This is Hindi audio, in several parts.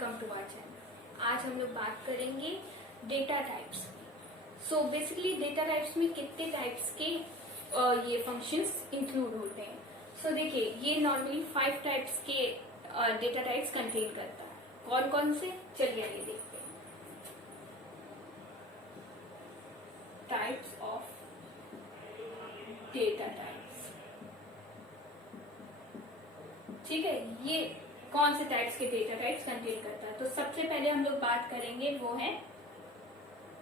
Welcome to our channel. आज हम लोग बात करेंगे डेटा टाइप्स की। सो बेसिकली डेटा टाइप्स में कितने टाइप्स के ये फंक्शंस इंक्लूड होते हैं। सो देखिए, ये नॉर्मली 5 टाइप्स के डेटा टाइप्स कंटेन करता है। कौन कौन से, चलिए आइए देखते हैं। टाइप्स ऑफ डेटा टाइप्स, ठीक है, ये कौन से टाइप्स के डेटा टाइप्स कंटेन करता है। तो सबसे पहले हम लोग बात करेंगे वो है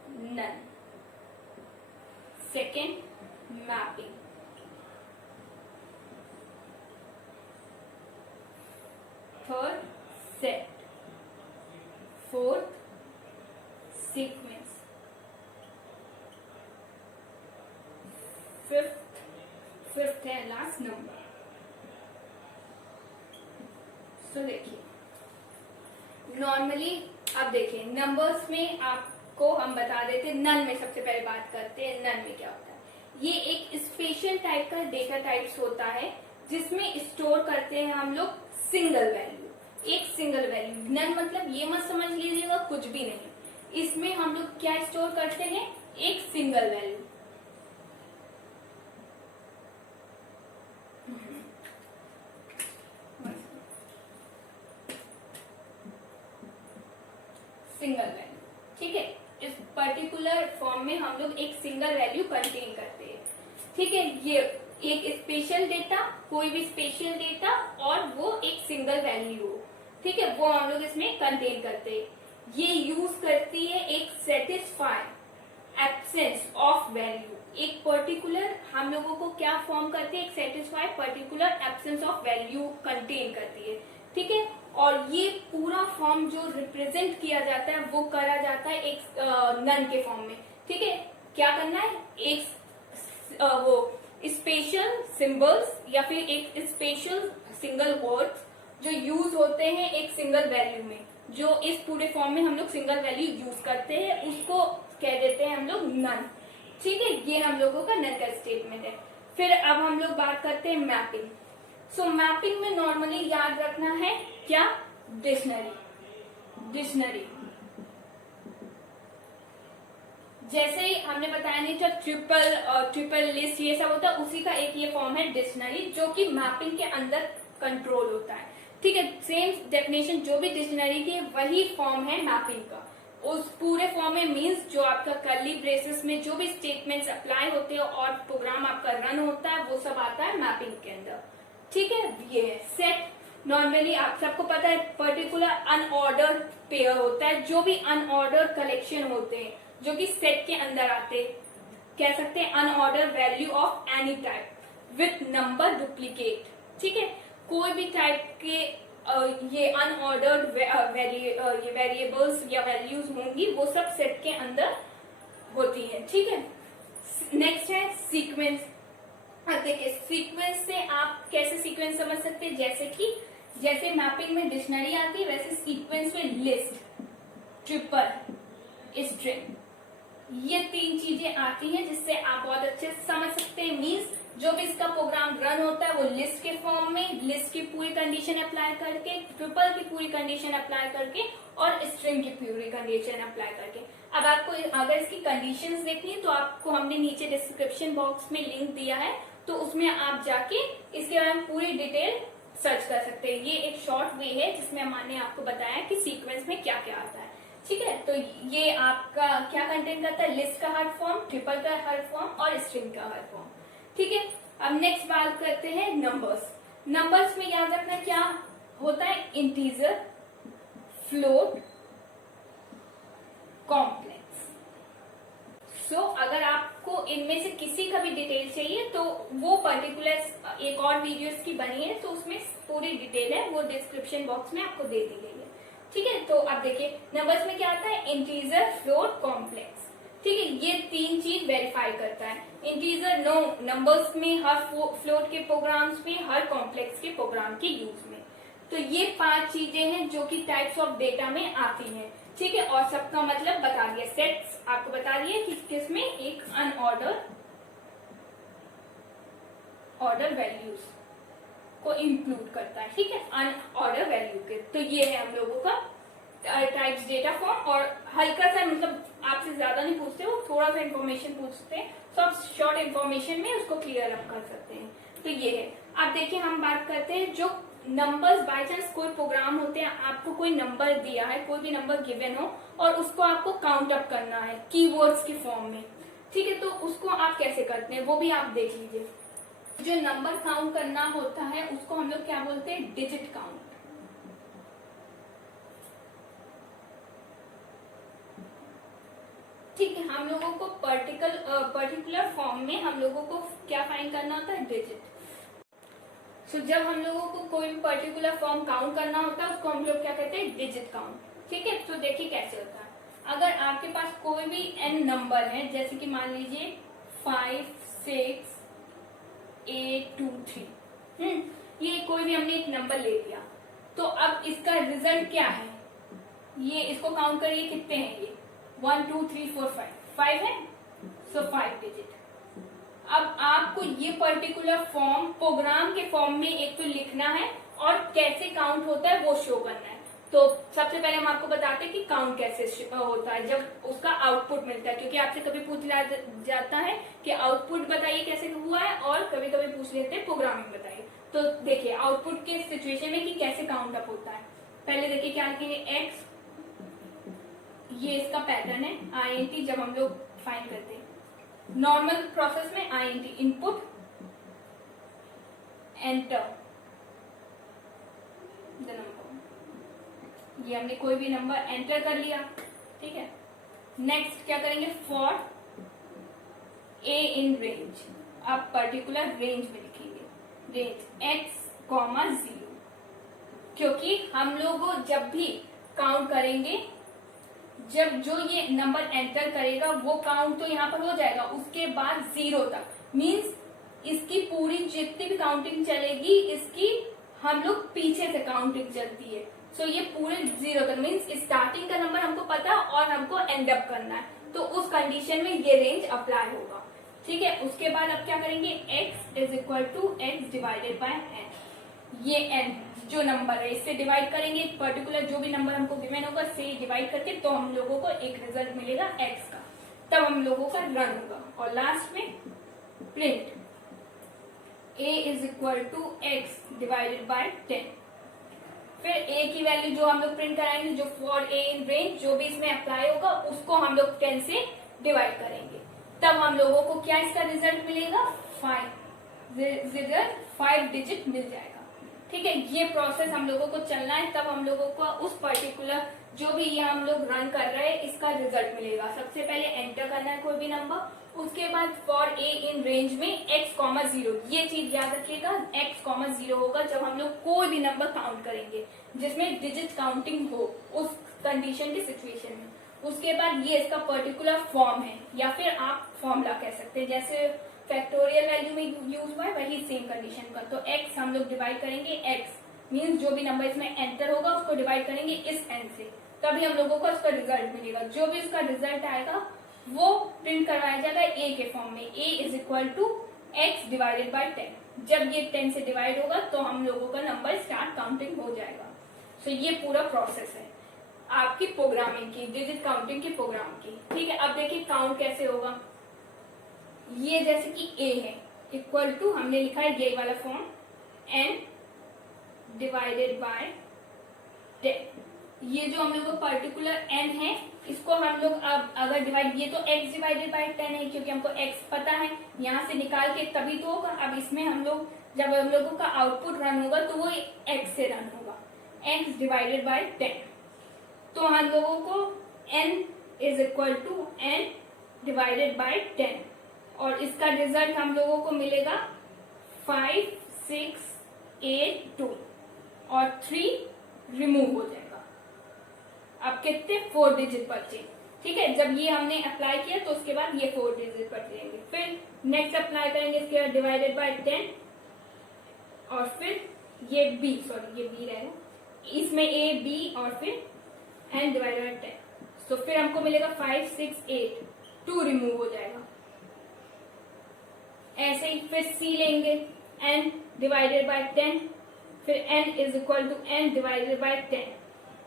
none, second mapping, third set, fourth sequence, fifth है लास्ट नंबर। तो देखिए नॉर्मली, अब देखिए नंबर्स में आपको हम बता देते, नन में सबसे पहले बात करते हैं। नन में क्या होता है, ये एक स्पेशल टाइप का डेटा टाइप्स होता है जिसमें स्टोर करते हैं हम लोग सिंगल वैल्यू, एक सिंगल वैल्यू। नन मतलब ये मत समझ लीजिएगा कुछ भी नहीं, इसमें हम लोग क्या स्टोर करते हैं, एक सिंगल वैल्यू। सिंगल वैल्यू, ठीक है। इस पर्टिकुलर फॉर्म में हम लोग एक सिंगल वैल्यू कंटेन करते हैं, ठीक है। ये एक स्पेशल डेटा, कोई भी स्पेशल डेटा और वो एक सिंगल वैल्यू हो, ठीक है, वो हम लोग इसमें कंटेन करते हैं। ये यूज करती है एक सेटिस्फाई एब्सेंस ऑफ वैल्यू। एक पर्टिकुलर हम लोगों को क्या फॉर्म करती है, एक satisfy particular absence of value contain करती है, ठीक है। और ये पूरा फॉर्म जो रिप्रेजेंट किया जाता है वो करा जाता है एक नन के फॉर्म में, ठीक है। क्या करना है, एक वो स्पेशल सिंबल्स या फिर एक स्पेशल सिंगल वर्ड्स जो यूज होते हैं एक सिंगल वैल्यू में, जो इस पूरे फॉर्म में हम लोग सिंगल वैल्यू यूज करते हैं, उसको कह देते हैं हम लोग नन, ठीक है। ये हम लोगों का नन का स्टेटमेंट है। फिर अब हम लोग बात करते हैं मैपिंग। सो मैपिंग में नॉर्मली याद रखना है क्या, डिक्शनरी। जैसे ही हमने बताया नहीं था ट्रिपल लिस्ट ये सब होता है, उसी का एक ये फॉर्म है डिक्शनरी, जो कि मैपिंग के अंदर कंट्रोल होता है, ठीक है। सेम डेफिनेशन जो भी डिक्शनरी की वही फॉर्म है मैपिंग का। उस पूरे फॉर्म में मीन्स जो आपका कर्ली ब्रेसेस में जो भी स्टेटमेंट्स अप्लाई होते हैं और प्रोग्राम आपका रन होता है वो सब आता है मैपिंग के अंदर, ठीक है। ये है सेट। नॉर्मली आप सबको पता है पर्टिकुलर अनऑर्डर्ड पेयर होता है, जो भी अनऑर्डर्ड कलेक्शन होते हैं जो कि सेट के अंदर आते, कह सकते हैं unordered value of any type with number duplicate, ठीक है। कोई भी टाइप के ये अनऑर्डर्ड ये वेरिएबल्स या वैल्यूज होंगी वो सब सेट के अंदर होती है, ठीक है। नेक्स्ट है सीक्वेंस। देखिए सीक्वेंस से आप कैसे सीक्वेंस समझ सकते हैं, जैसे मैपिंग में डिक्शनरी आती है वैसे सीक्वेंस में लिस्ट, ट्रिपल, स्ट्रिंग, ये 3 चीजें आती हैं जिससे आप बहुत अच्छे से समझ सकते हैं। मीन्स जो भी इसका प्रोग्राम रन होता है वो लिस्ट के फॉर्म में, लिस्ट की पूरी कंडीशन अप्लाई करके, ट्रिपल की पूरी कंडीशन अप्लाई करके और स्ट्रिंग की पूरी कंडीशन अप्लाई करके। अब आपको अगर इसकी कंडीशंस देखनी है तो आपको हमने नीचे डिस्क्रिप्शन बॉक्स में लिंक दिया है, तो उसमें आप जाके इसके बारे में पूरी डिटेल सर्च कर सकते हैं। ये एक शॉर्ट वे है जिसमें मैंने आपको बताया कि सीक्वेंस में क्या क्या आता है, ठीक है। तो ये आपका क्या कंटेंट करता है, लिस्ट का हर फॉर्म, ट्रिपल का हर फॉर्म और स्ट्रिंग का हर फॉर्म, ठीक है। अब नेक्स्ट बात करते हैं नंबर्स। नंबर्स में याद रखना क्या होता है, इंटीजर, फ्लोट, कॉम्प्लेक्स। सो अगर आपको इनमें से किसी का भी डिटेल चाहिए तो वो पर्टिकुलर एक और वीडियो की बनी है, तो उसमें पूरी डिटेल है, वो डिस्क्रिप्शन बॉक्स में आपको दे दी गई है, ठीक है। तो अब देखिए नंबर्स में क्या आता है, इंटीजर, फ्लोट, कॉम्प्लेक्स, ठीक है। ये 3 चीज वेरीफाई करता है। इंटीजर नो नंबर्स में, हर फ्लोट के प्रोग्राम्स में, हर कॉम्प्लेक्स के प्रोग्राम के यूज में। तो ये 5 चीजें हैं जो कि टाइप्स ऑफ डेटा में आती हैं, ठीक है। और सबका मतलब बता दिया, सेट्स आपको बता दिया कि किसमें एक ऑर्डर वैल्यूज को इंक्लूड करता है, ठीक है, अनऑर्डर वैल्यू के। तो ये है हम लोगों का टाइप्स डेटा फॉर्म, और हल्का सा मतलब आपसे ज्यादा नहीं पूछते, वो थोड़ा सा इन्फॉर्मेशन पूछते हैं, तो आप शॉर्ट इन्फॉर्मेशन में उसको क्लियर अप कर सकते हैं। तो ये है। अब देखिए हम बात करते हैं जो नंबर्स, बाय चांस कोई प्रोग्राम होते हैं, आपको कोई नंबर दिया है, कोई भी नंबर गिवन हो और उसको आपको काउंट अप करना है कीवर्ड्स के फॉर्म में, ठीक है, तो उसको आप कैसे करते हैं वो भी आप देख लीजिए। जो नंबर काउंट करना होता है उसको हम लोग क्या बोलते हैं, डिजिट काउंट। ठीक है, हम लोगों को पर्टिकुलर फॉर्म में हम लोगों को क्या फाइंड करना होता है, डिजिट। सो जब हम लोगों को कोई भी पर्टिकुलर फॉर्म काउंट करना होता है उसको हम लोग क्या कहते हैं, डिजिट काउंट। ठीक है, तो देखिए कैसे होता है। अगर आपके पास कोई भी n नंबर है, जैसे कि मान लीजिए 5 6 8 2 3, ये कोई भी हमने एक नंबर ले लिया, तो अब इसका रिजल्ट क्या है, ये इसको काउंट करिए कितने हैं, ये 1 2 3 4 5 है, सो 5 डिजिट। अब आपको ये पर्टिकुलर फॉर्म प्रोग्राम के फॉर्म में एक तो लिखना है और कैसे काउंट होता है वो शो करना है। तो सबसे पहले हम आपको बताते हैं कि काउंट कैसे होता है जब उसका आउटपुट मिलता है, क्योंकि आपसे कभी पूछ जाता है कि आउटपुट बताइए कैसे हुआ है, और कभी कभी पूछ लेते हैं प्रोग्रामिंग बताइए। तो देखिए आउटपुट के सिचुएशन में कि कैसे काउंट अप होता है। पहले देखिए क्या लिखेंगे, एक्स, ये इसका पैटर्न है, INT जब हम लोग फाइंड करते हैं नॉर्मल प्रोसेस में, INT input, enter the number, ये हमने कोई भी नंबर एंटर कर लिया। ठीक है, नेक्स्ट क्या करेंगे, फॉर ए इन रेंज, आप पर्टिकुलर रेंज में लिखेंगे, रेंज x, 0, क्योंकि हम लोग जब भी काउंट करेंगे, जब जो ये नंबर एंटर करेगा वो काउंट तो यहाँ पर हो जाएगा, उसके बाद 0 तक, मींस इसकी पूरी जितनी भी काउंटिंग चलेगी इसकी हम लोग पीछे से काउंटिंग चलती है। सो ये पूरे 0 तक, मींस स्टार्टिंग का नंबर हमको पता और हमको एंड अप करना है, तो उस कंडीशन में ये रेंज अप्लाई होगा। ठीक है, उसके बाद अब क्या करेंगे, x is equal to x divided by n, ये n जो नंबर है इससे डिवाइड करेंगे, पर्टिकुलर जो भी नंबर हमको गिवन होगा से डिवाइड करके, तो हम लोगों को एक रिजल्ट मिलेगा x का, तब हम लोगों का रन होगा। और लास्ट में print a is equal to x divided by 10, फिर a की वैल्यू जो हम लोग प्रिंट कराएंगे, जो फॉर a इन रेंज जो भी इसमें अप्लाई होगा उसको हम लोग 10 से डिवाइड करेंगे, तब हम लोगों को क्या इसका रिजल्ट मिलेगा, 5 डिजिट मिल जाएगा। ठीक है, ये प्रोसेस हम लोगों को चलना है, तब हम लोगों को उस पर्टिकुलर जो भी ये हम लोग रन कर रहे हैं इसका रिजल्ट मिलेगा। सबसे पहले एंटर करना है कोई भी नंबर, उसके बाद फॉर ए इन रेंज में x, 0, ये चीज याद रखिएगा, x, 0 होगा जब हम लोग कोई भी नंबर काउंट करेंगे जिसमें डिजिट काउंटिंग हो उस कंडीशन की सिचुएशन में। उसके बाद ये इसका पर्टिकुलर फॉर्म है, या फिर आप फॉर्मूला कह सकते हैं, जैसे फैक्टोरियल वैल्यू में यूज हुआ है वही सेम कंडीशन का। तो x हम लोग डिवाइड करेंगे, x मींस जो भी नंबर इसमें एंटर होगा उसको डिवाइड करेंगे इस n से, तभी हम लोगों को उसका रिजल्ट मिलेगा। जो भी उसका रिजल्ट आएगा वो प्रिंट करवाया जाएगा a के फॉर्म में, a is equal to x divided by 10। जब ये 10 से डिवाइड होगा तो हम लोगों का नंबर स्टार्ट काउंटिंग हो जाएगा। सो ये पूरा प्रोसेस है आपकी प्रोग्रामिंग की, डिजिट काउंटिंग की प्रोग्राम की। ठीक है, अब देखिए काउंट कैसे होगा। ये जैसे कि a है, इक्वल टू हमने लिखा है ये वाला फॉर्म, n डिवाइडेड बाय 10। ये जो हम लोग पर्टिकुलर n है इसको हम लोग अब अगर डिवाइड, ये तो x डिवाइडेड बाय 10 है क्योंकि हमको x पता है, यहाँ से निकाल के तभी तो होगा। अब इसमें हम लोग जब हम लोगों का आउटपुट रन होगा तो वो x से रन होगा, x डिवाइडेड बाय 10। तो हम लोगों को n is equal to n divided by 10, और इसका रिजल्ट हम लोगों को मिलेगा 5 6 8 2 और 3 रिमूव हो जाएगा। अब कितने 4 डिजिट बचे। ठीक है, जब ये हमने अप्लाई किया तो उसके बाद ये 4 डिजिट बच जाएंगे। फिर नेक्स्ट अप्लाई करेंगे इसके बाद डिवाइडेड बाय 10, और फिर ये b, सॉरी ये b रहेगा, इसमें a b और फिर n डिवाइडेड बाय 10। तो फिर हमको मिलेगा 5 6 8 2 रिमूव हो जाएगा। ऐसे ही फिर c लेंगे, n डिवाइडेड बाय 10, फिर n is equal to n divided by 10,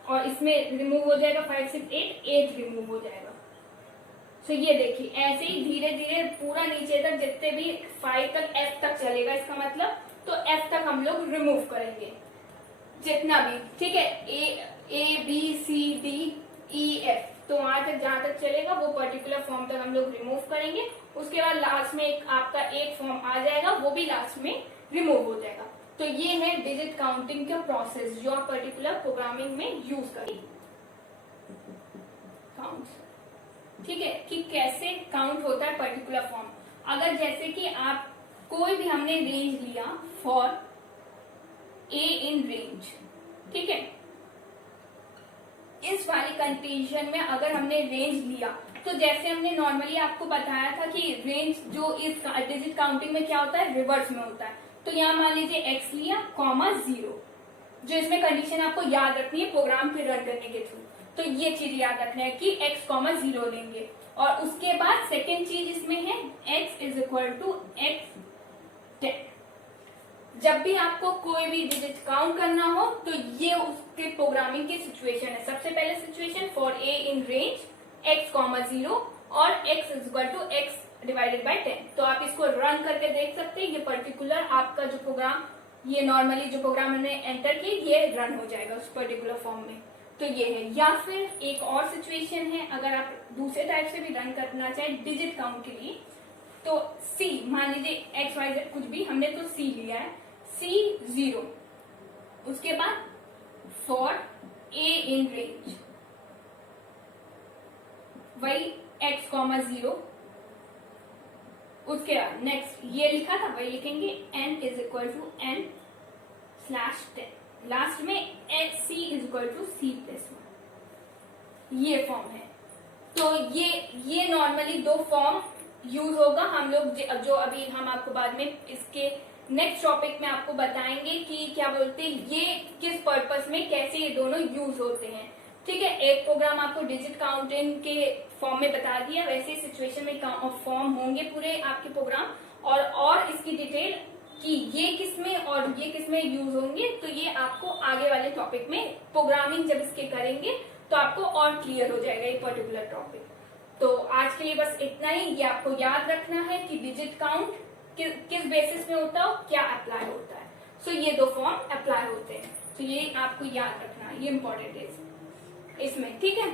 और इसमें रिमूव हो जाएगा 5 6 8, 8 रिमूव हो जाएगा। तो ये देखिए ऐसे ही धीरे धीरे पूरा नीचे तक जितने भी 5 तक F तक चलेगा इसका मतलब, तो F तक हम लोग रिमूव करेंगे जितना भी, ठीक है, A B C D E F, तो वहां तक जहां तक चलेगा वो पर्टिकुलर फॉर्म तक हम लोग रिमूव करेंगे। उसके बाद लास्ट में आपका एक फॉर्म आ जाएगा, वो भी लास्ट में रिमूव हो जाएगा। तो ये है डिजिट काउंटिंग का प्रोसेस जो आप पर्टिकुलर प्रोग्रामिंग में यूज करेंगे। काउंट, ठीक है, कि कैसे काउंट होता है पर्टिकुलर फॉर्म। अगर जैसे कि आप कोई भी हमने रेंज लिया फॉर ए इन रेंज, ठीक है, इस वाली कंडीशन में अगर हमने रेंज लिया तो जैसे हमने नॉर्मली आपको बताया था कि रेंज जो इस डिजिट काउंटिंग में क्या होता है, रिवर्स में होता है। तो यहाँ मान लीजिए x लिया कॉमा 0, जो इसमें कंडीशन आपको याद रखनी है प्रोग्राम के रन करने के थ्रू। तो ये चीज याद रखना है कि x कॉमा 0 लेंगे, और उसके बाद सेकेंड चीज इसमें है x is equal to x 10। जब भी आपको कोई भी डिजिट काउंट करना हो तो ये उसके प्रोग्रामिंग की सिचुएशन है। सबसे पहले situation for a in range x comma 0 और x is equal to x divided by 10। तो आप इसको रन करके देख सकते हैं, ये पर्टिकुलर आपका जो प्रोग्राम, ये नॉर्मली जो प्रोग्राम हमने एंटर की, ये रन हो जाएगा उस पर्टिकुलर फॉर्म में। तो ये है। या फिर एक और सिचुएशन है, अगर आप दूसरे टाइप से भी रन करना चाहें डिजिट काउंट के लिए, तो C मान लीजिए x y z कुछ भी, हमने तो C लिया है, C 0, उसके बाद फॉर A इन रेंज वही x कॉमा 0, उसके बाद नेक्स्ट ये लिखा था वही लिखेंगे n is equal to n slash 10, last में c is equal to c plus 1, ये फॉर्म है। तो ये नॉर्मली दो फॉर्म यूज होगा। हम लोग जो अभी हम आपको बाद में इसके नेक्स्ट टॉपिक में आपको बताएंगे कि क्या बोलते हैं ये किस पर्पस में कैसे ये दोनों यूज होते हैं, ठीक है। एक प्रोग्राम आपको डिजिट काउंटिंग के फॉर्म में बता दिया, वैसे सिचुएशन में फॉर्म होंगे पूरे आपके प्रोग्राम, और इसकी डिटेल कि ये किसमें और ये किसमें यूज होंगे, तो ये आपको आगे वाले टॉपिक में प्रोग्रामिंग जब इसके करेंगे तो आपको और क्लियर हो जाएगा ये पर्टिकुलर टॉपिक। तो आज के लिए बस इतना ही। ये आपको याद रखना है कि डिजिट काउंट किस बेसिस में होता है, क्या अप्लाई होता है। सो ये दो फॉर्म अप्लाई होते हैं, तो ये आपको याद रखना है, ये इंपॉर्टेंट है इसमें, ठीक है।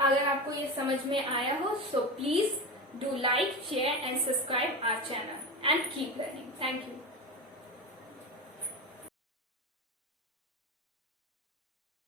अगर आपको ये समझ में आया हो so please do like, share and subscribe our channel and keep learning. Thank you.